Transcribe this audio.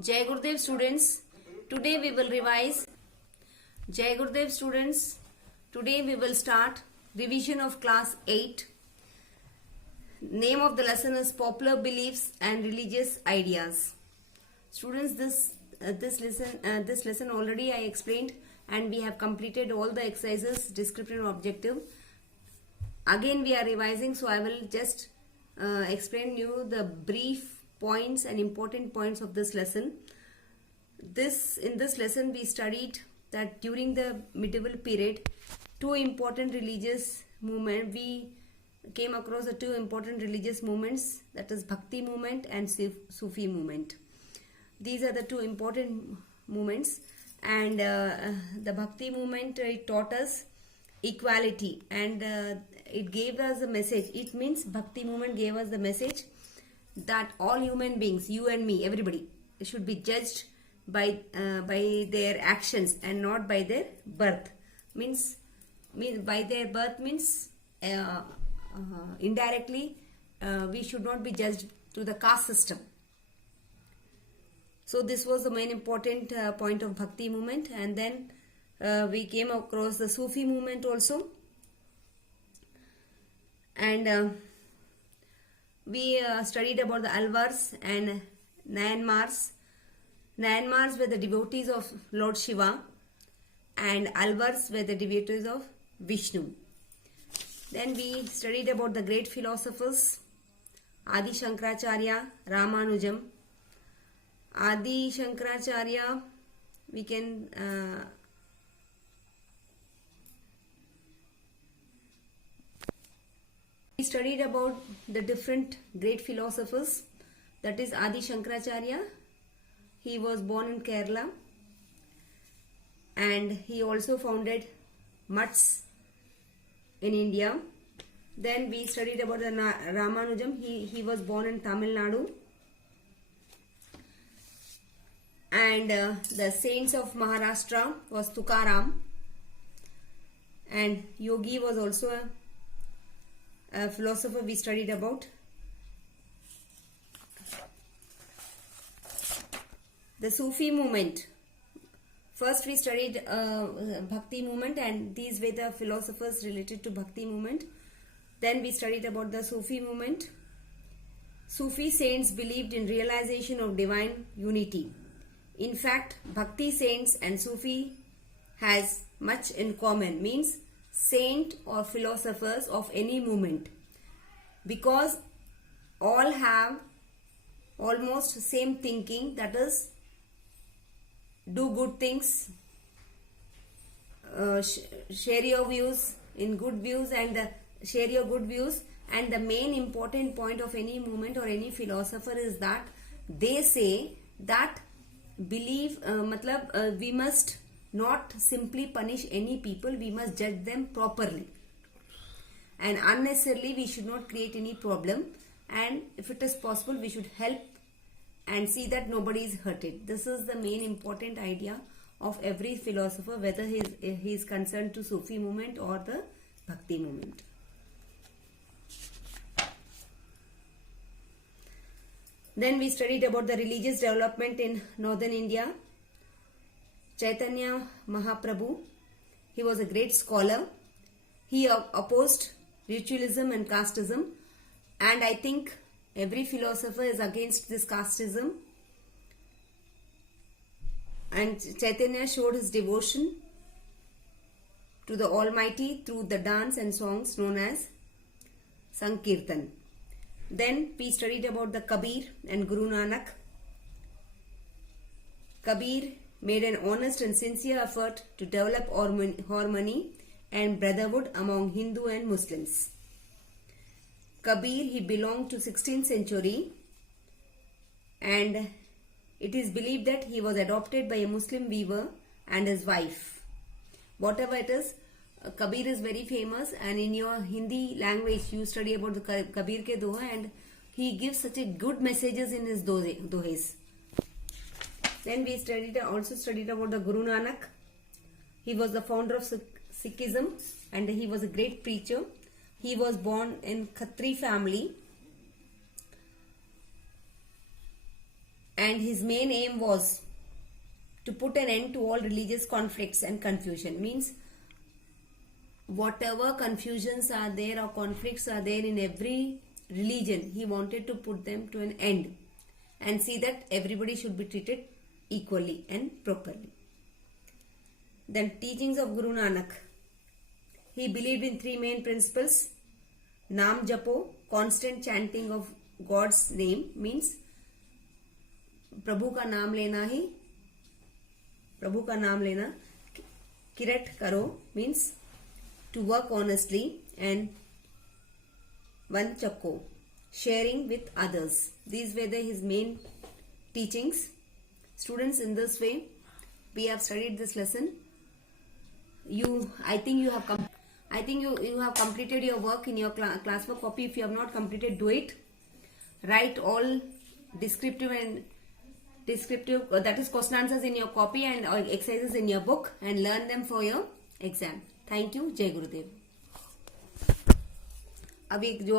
Jai Gurudev students, today we will revise. Jai Gurudev students, today we will start revision of class 8. Name of the lesson is Popular Beliefs and Religious Ideas. Students, this lesson already I explained, and we have completed all the exercises, descriptive objective. Again we are revising, so I will just explain you the brief points and important points of this lesson. In this lesson we studied that during the medieval period, two important religious movements, we came across the two important religious movements, that is Bhakti movement and Sufi movement. These are the two important movements, and the Bhakti movement, it taught us equality, and it gave us a message. It means Bhakti movement gave us the message that all human beings, you and me, everybody, should be judged by their actions and not by their birth. Means by their birth means indirectly we should not be judged to the caste system. So this was the main important point of Bhakti movement, and then we came across the Sufi movement also, and we studied about the Alvars and Nayanmars. Nayanmars were the devotees of Lord Shiva, and Alvars were the devotees of Vishnu. Then we studied about the great philosophers Adi Shankaracharya, Ramanujam. Adi Shankaracharya, we can we studied about the different great philosophers, that is Adi Shankaracharya. He was born in Kerala, and he also founded mutts in India. Then we studied about the Ramanujam. He was born in Tamil Nadu. And the saints of Maharashtra was Tukaram, and Yogi was also a philosopher we studied about. The Sufi movement. First we studied Bhakti movement, and these were the philosophers related to Bhakti movement. Then we studied about the Sufi movement. Sufi saints believed in realization of divine unity. In fact, Bhakti saints and Sufi has much in common, means saint or philosophers of any movement, because all have almost same thinking, that is do good things, share your views in good views, and share your good views. And the main important point of any movement or any philosopher is that they say that we must not simply punish any people, we must judge them properly, and unnecessarily we should not create any problem, and if it is possible we should help and see that nobody is hurted. This is the main important idea of every philosopher, whether he is concerned to Sufi movement or the Bhakti movement. Then we studied about the religious development in northern India. Chaitanya Mahaprabhu, he was a great scholar. He opposed ritualism and casteism, and I think every philosopher is against this casteism. And Chaitanya showed his devotion to the Almighty through the dance and songs known as Sankirtan. Then we studied about the Kabir and Guru Nanak. Kabir made an honest and sincere effort to develop harmony and brotherhood among Hindu and Muslims. Kabir, he belonged to 16th century, and it is believed that he was adopted by a Muslim weaver and his wife. Whatever it is, Kabir is very famous, and in your Hindi language you study about the Kabir ke doha, and he gives such a good messages in his dohes. Then we also studied about the Guru Nanak. He was the founder of Sikhism, and he was a great preacher. He was born in Khatri family, and his main aim was to put an end to all religious conflicts and confusion. Means whatever confusions are there or conflicts are there in every religion, he wanted to put them to an end and see that everybody should be treated equally and properly. Then teachings of Guru Nanak. He believed in three main principles. Naam Japo, constant chanting of God's name, means प्रभु का नाम लेना ही, प्रभु का नाम लेना. किरट करो means to work honestly, and one chakko, sharing with others. These were his main teachings. Students, in this way we have studied this lesson. I think you have completed your work in your classwork copy. If you have not completed, do it. Write all descriptive that is question answers in your copy and exercises in your book, and learn them for your exam. Thank you. Jai Gurudev. अब एक जो